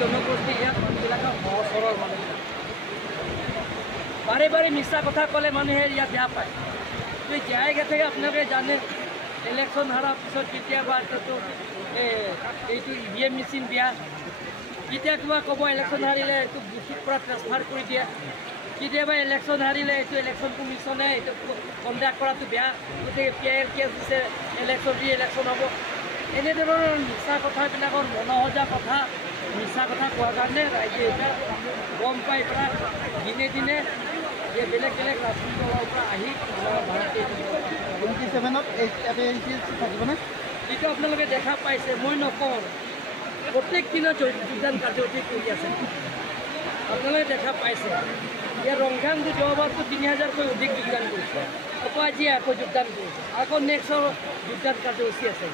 জনগোষ্ঠী ইয়াত মানুহবিলাকে সহজ সৰল মানুহবিলাক বাৰে বাৰে মিছা কথা ক'লে মানুহে ইয়াত বেয়া পায় তো যাই গেছে আপোনালোকে জানে ইলেকশ্যন হাৰাৰ পিছত কেতিয়াবা এইটো EVM মেচিন দিয়া কেতিয়া কিবা ক'ব ইলেকশ্যন হাৰিলে এইটো বুথিৰ পৰা ট্ৰান্সফাৰ কৰি দিয়ে কেতিয়াবা ইলেকশ্যন হাৰিলে এইটো ইলেকশ্যন কমিশ্যনে এইটো কণ্ডাক্ট কৰাটো বেয়া গতিকে PIL কেছ দিছে ইলেকশ্যন হ'ব এনেধৰণৰ মিছা কথাবিলাকৰ মনসজা কথা মিছা কথা কোৱাৰ কাৰণে ৰাইজে এতিয়া গম পাই পেলাই দিনে দিনে যে বেলেগ বেলেগ ৰাজনৈতিক দলৰ পৰা আহি থাকিবনে এইটো আপোনালোকে দেখা পাইছে মই নকওঁ প্ৰত্যেক দিনত যোগদান কাৰ্যসূচী কৰি আছে আপোনালোকে দেখা পাইছে ইয়াৰ ৰংঘাংটো যোৱাবাৰটো 3000কৈ অধিক যোগদান কৰিছে আকৌ আজি আকৌ যোগদান কৰিছে আকৌ নেক্সটৰ যোগদান কাৰ্যসূচী আছে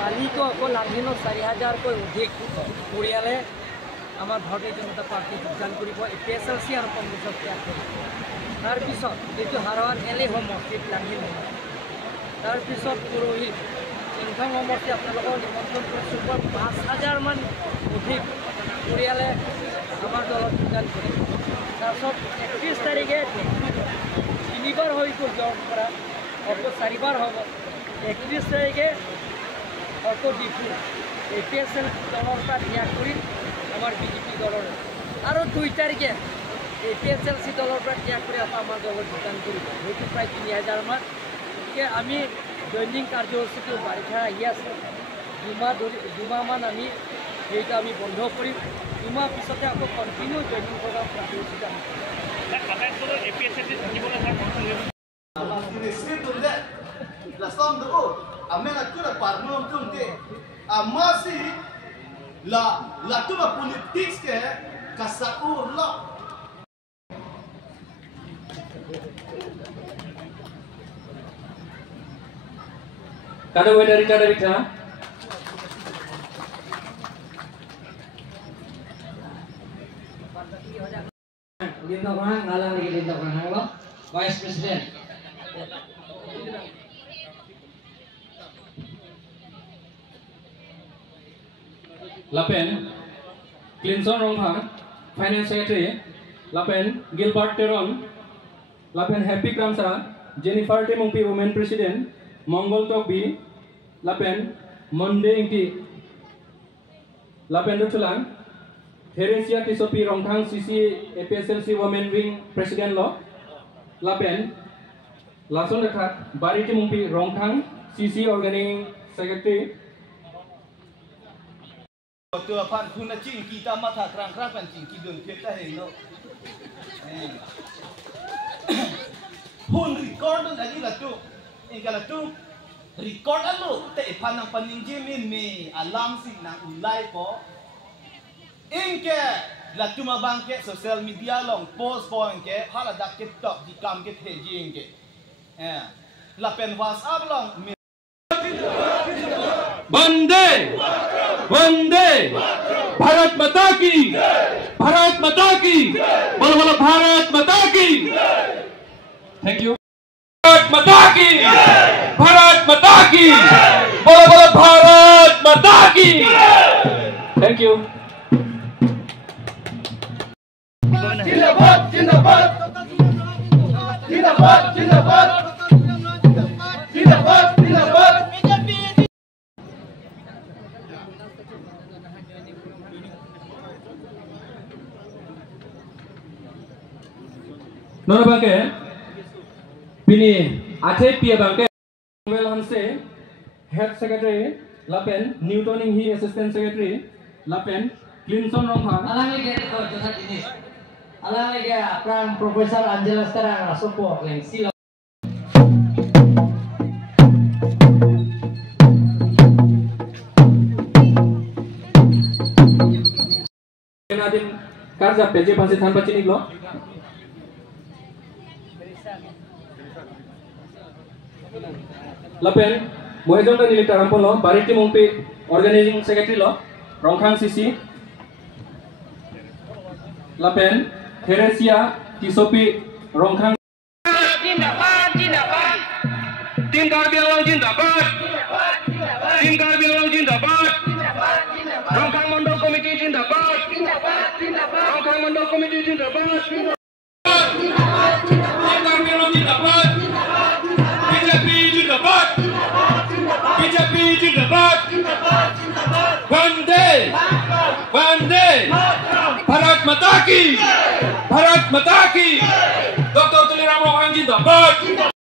কালিতো আকৌ লাংঘিনত 4000কৈ অধিক পৰিয়ালে আমাৰ ভাৰতীয় জনতা পাৰ্টি যোগদান কৰিব APSLC আৰু কংগ্ৰেছক ত্যাগ কৰিব তাৰপিছত এইটো হাৰৱাৰ LA সমষ্টিত লাংঘিন তাৰপিছত পৰহি চিংথং সমষ্টি আপোনালোকৰ নিমন্ত্ৰণ কৰিছোঁ 5000মান অধিক পৰিয়ালে আমাৰ দলত যোগদান কৰিব তাৰপিছত 31 তাৰিখে তিনিবাৰ হৈ গ'ল জইন কৰা আকৌ 4বাৰ হ'ব 31 তাৰিখে আকৌ ডিপু APSL দলৰ পৰা ত্যাগ কৰি আমাৰ BJP দলৰ আৰু 2 তাৰিখে APSLC দলৰ পৰা ত্যাগ কৰি আমাৰ দলত যোগদান কৰিব সেইটো প্ৰায় 3000মান গতিকে আমি জইনিং কাৰ্যসূচীটো বাৰিষা আহি আছে দুমাহমান আমি সেইটো আমি বন্ধ কৰিম 2 মাহ পিছতে আকৌ কণ্টিনিউ জইনিং প্ৰগ্ৰাম কাৰ্যসূচীটো la tuma politics ke kasaur lo kada dari kita Linda orang ngalang lagi Linda orang lo Vice President Lapen Clinton Ronghang Finance Secretary Lapen Gilbert Teron Lapen Happy Kramsa Jennifer Temungpi Women President Mongol Tokbi Lapen Monday Inti Lapen Dutulang Heresia Tisopi Ronghang CC APSLC Women Wing President Lo Lapen Lason Dekat Bari Temungpi Ronghang CC Organizing Secretary Tua pan kuna cing kita mata kerang-kerang pan cing kidun kita hello. Hun record lagi lah tu. Kalau tu record alu te panang paninje me alam si nang ulai ko. Inke la tu mabang ke social media long post point ke hala dak ke tok di kam ke teji inke. La pen WhatsApp long Bande Bande Bharat Mata ki Bharat Mata ki Bola bola Bharat Mata ki Thank you Bharat Mata ki Bharat Mata ki Bola bola Bharat Mata ki Thank you Jindabad Jindabad Jindabad Jindabad Jindabad Jindabad Nona bangke Pini Ate Pia bangke Well Hanse Head Secretary Lapen Newtoning He Assistant Secretary Lapen Clinton Ronghang Alami ke ko jasa jenis Alami ke Pran Profesor Angela Starang support leng sila Nadin Karja PJ Pansi Thanpa Chini Glo Lapen Mohejong dan Nilita Rampolo Bariti Mumpi Organizing Secretary Lo Ronghang CC Lapen Heresia Tisopi Ronghang Jindabad Jindabad Tim Karbilang Jindabad Tim Karbilang Jindabad Bharat Mata ki! Dr. Tuli Ram Mohan Jindabad!